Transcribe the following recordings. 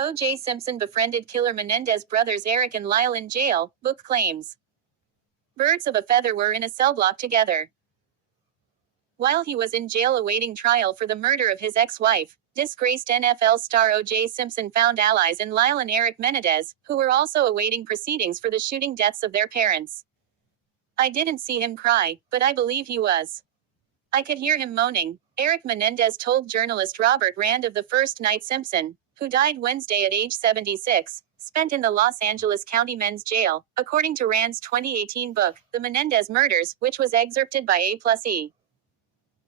OJ Simpson befriended killer Menendez brothers Eric and Lyle in jail, book claims. Birds of a feather were in a cell block together. While he was in jail awaiting trial for the murder of his ex-wife, disgraced NFL star OJ Simpson found allies in Lyle and Eric Menendez, who were also awaiting proceedings for the shooting deaths of their parents. I didn't see him cry, but I believe he was. I could hear him moaning, Eric Menendez told journalist Robert Rand of the first night Simpson, who died Wednesday at age 76, spent in the Los Angeles County Men's Jail, according to Rand's 2018 book, The Menendez Murders, which was excerpted by A+E.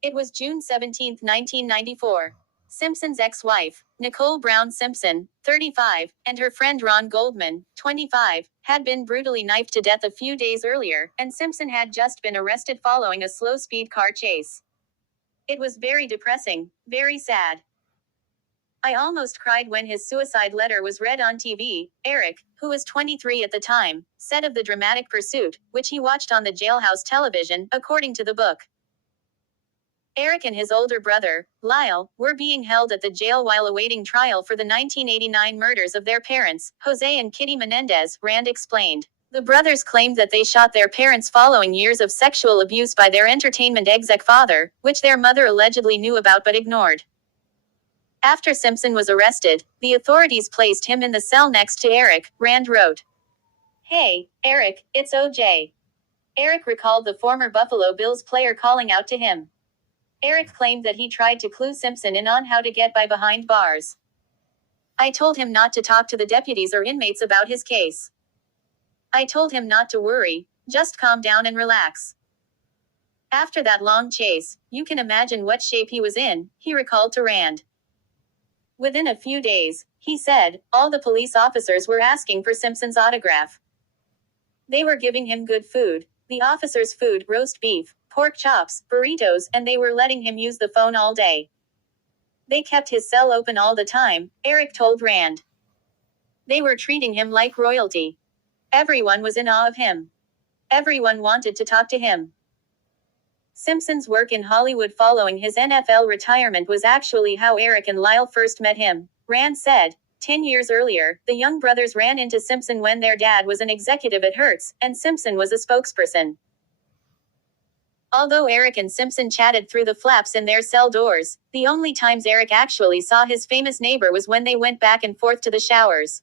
It was June 17, 1994. Simpson's ex-wife, Nicole Brown Simpson, 35, and her friend Ron Goldman, 25, had been brutally knifed to death a few days earlier, and Simpson had just been arrested following a slow-speed car chase. It was very depressing, very sad. I almost cried when his suicide letter was read on TV, Eric, who was 23 at the time, said of the dramatic pursuit, which he watched on the jailhouse television, according to the book. Eric and his older brother, Lyle, were being held at the jail while awaiting trial for the 1989 murders of their parents, Jose and Kitty Menendez, Rand explained. The brothers claimed that they shot their parents following years of sexual abuse by their entertainment exec father, which their mother allegedly knew about but ignored. After Simpson was arrested, the authorities placed him in the cell next to Eric, Rand wrote. Hey, Eric, it's OJ. Eric recalled the former Buffalo Bills player calling out to him. Eric claimed that he tried to clue Simpson in on how to get by behind bars. I told him not to talk to the deputies or inmates about his case. I told him not to worry, just calm down and relax. After that long chase, you can imagine what shape he was in, he recalled to Rand. Within a few days, he said, all the police officers were asking for Simpson's autograph. They were giving him good food, the officers' food, roast beef, pork chops, burritos, and they were letting him use the phone all day. They kept his cell open all the time, Eric told Rand. They were treating him like royalty. Everyone was in awe of him. Everyone wanted to talk to him. Simpson's work in Hollywood following his NFL retirement was actually how Eric and Lyle first met him, Rand said. 10 years earlier, the young brothers ran into Simpson when their dad was an executive at Hertz, and Simpson was a spokesperson. Although Eric and Simpson chatted through the flaps in their cell doors, the only times Eric actually saw his famous neighbor was when they went back and forth to the showers.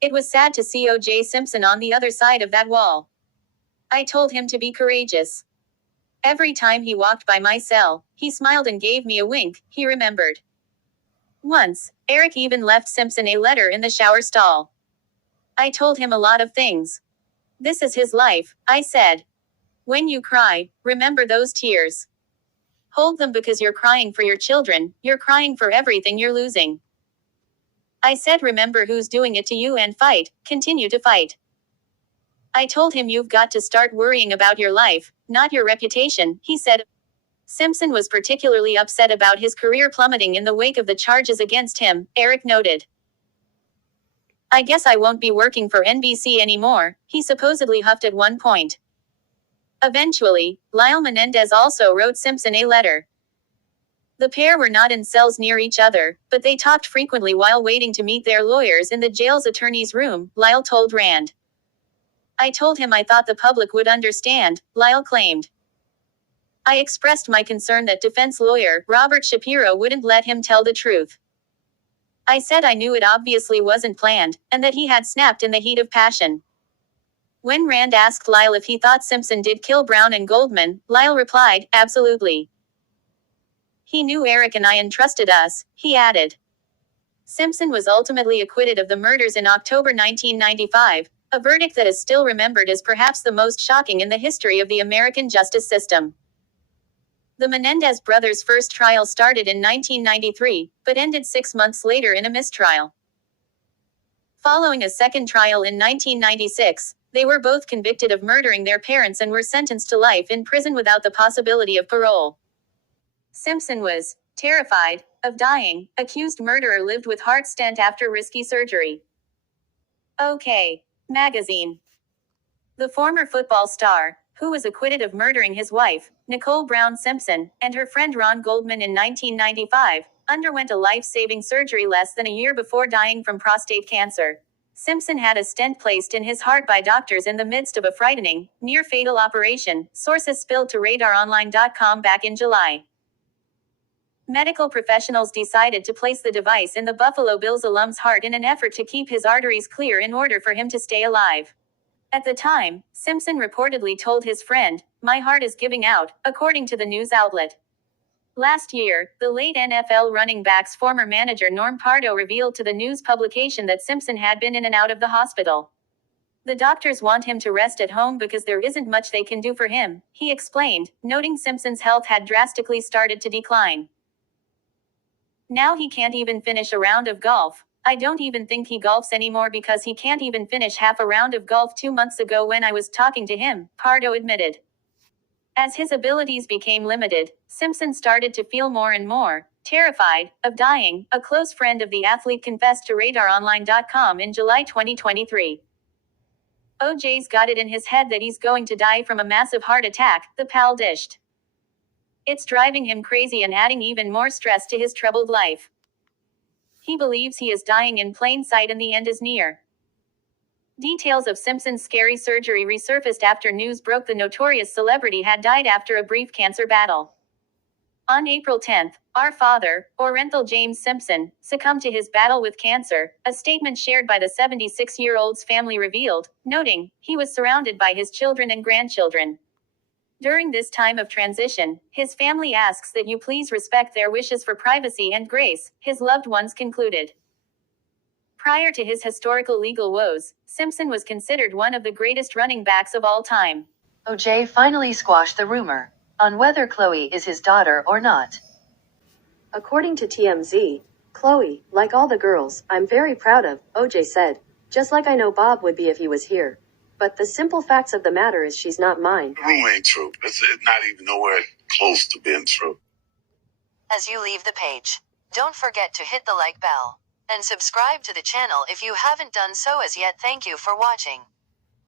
It was sad to see OJ Simpson on the other side of that wall. I told him to be courageous. Every time he walked by my cell, he smiled and gave me a wink, he remembered. Once, Eric even left Simpson a letter in the shower stall. I told him a lot of things. This is his life, I said. When you cry, remember those tears. Hold them because you're crying for your children, you're crying for everything you're losing. I said remember who's doing it to you and fight, continue to fight. I told him you've got to start worrying about your life, not your reputation, he said. Simpson was particularly upset about his career plummeting in the wake of the charges against him, Eric noted. I guess I won't be working for NBC anymore, he supposedly huffed at one point. Eventually, Lyle Menendez also wrote Simpson a letter. The pair were not in cells near each other, but they talked frequently while waiting to meet their lawyers in the jail's attorney's room, Lyle told Rand. I told him I thought the public would understand, Lyle claimed. I expressed my concern that defense lawyer Robert Shapiro wouldn't let him tell the truth. I said I knew it obviously wasn't planned, and that he had snapped in the heat of passion. When Rand asked Lyle if he thought Simpson did kill Brown and Goldman, Lyle replied, absolutely. He knew Eric and I entrusted us, he added. Simpson was ultimately acquitted of the murders in October 1995, a verdict that is still remembered as perhaps the most shocking in the history of the American justice system. The Menendez brothers' first trial started in 1993, but ended 6 months later in a mistrial. Following a second trial in 1996, they were both convicted of murdering their parents and were sentenced to life in prison without the possibility of parole. Simpson was terrified of dying. Accused murderer lived with heart stent after risky surgery. OK. Magazine. The former football star, who was acquitted of murdering his wife, Nicole Brown Simpson, and her friend Ron Goldman in 1995, underwent a life-saving surgery less than a year before dying from prostate cancer. Simpson had a stent placed in his heart by doctors in the midst of a frightening, near-fatal operation, sources spilled to RadarOnline.com back in July. Medical professionals decided to place the device in the Buffalo Bills alum's heart in an effort to keep his arteries clear in order for him to stay alive. At the time, Simpson reportedly told his friend, "My heart is giving out," according to the news outlet. Last year, the late NFL running back's former manager Norm Pardo revealed to the news publication that Simpson had been in and out of the hospital. "The doctors want him to rest at home because there isn't much they can do for him," he explained, noting Simpson's health had drastically started to decline. "Now he can't even finish a round of golf. I don't even think he golfs anymore because he can't even finish half a round of golf 2 months ago when I was talking to him," Pardo admitted. As his abilities became limited, Simpson started to feel more and more terrified of dying, a close friend of the athlete confessed to RadarOnline.com in July 2023. "OJ's got it in his head that he's going to die from a massive heart attack," the pal dished. "It's driving him crazy and adding even more stress to his troubled life. He believes he is dying in plain sight and the end is near." Details of Simpson's scary surgery resurfaced after news broke the notorious celebrity had died after a brief cancer battle. On April 10, our father, Orenthal James Simpson, succumbed to his battle with cancer, a statement shared by the 76-year-old's family revealed, noting, "He was surrounded by his children and grandchildren. During this time of transition, his family asks that you please respect their wishes for privacy and grace," his loved ones concluded. Prior to his historical legal woes, Simpson was considered one of the greatest running backs of all time. OJ finally squashed the rumor on whether Chloe is his daughter or not. According to TMZ, "Chloe, like all the girls, I'm very proud of," OJ said, "just like I know Bob would be if he was here. But the simple facts of the matter is she's not mine." The rumor ain't true. It's not even nowhere close to being true. As you leave the page, don't forget to hit the like bell and subscribe to the channel if you haven't done so as yet. Thank you for watching.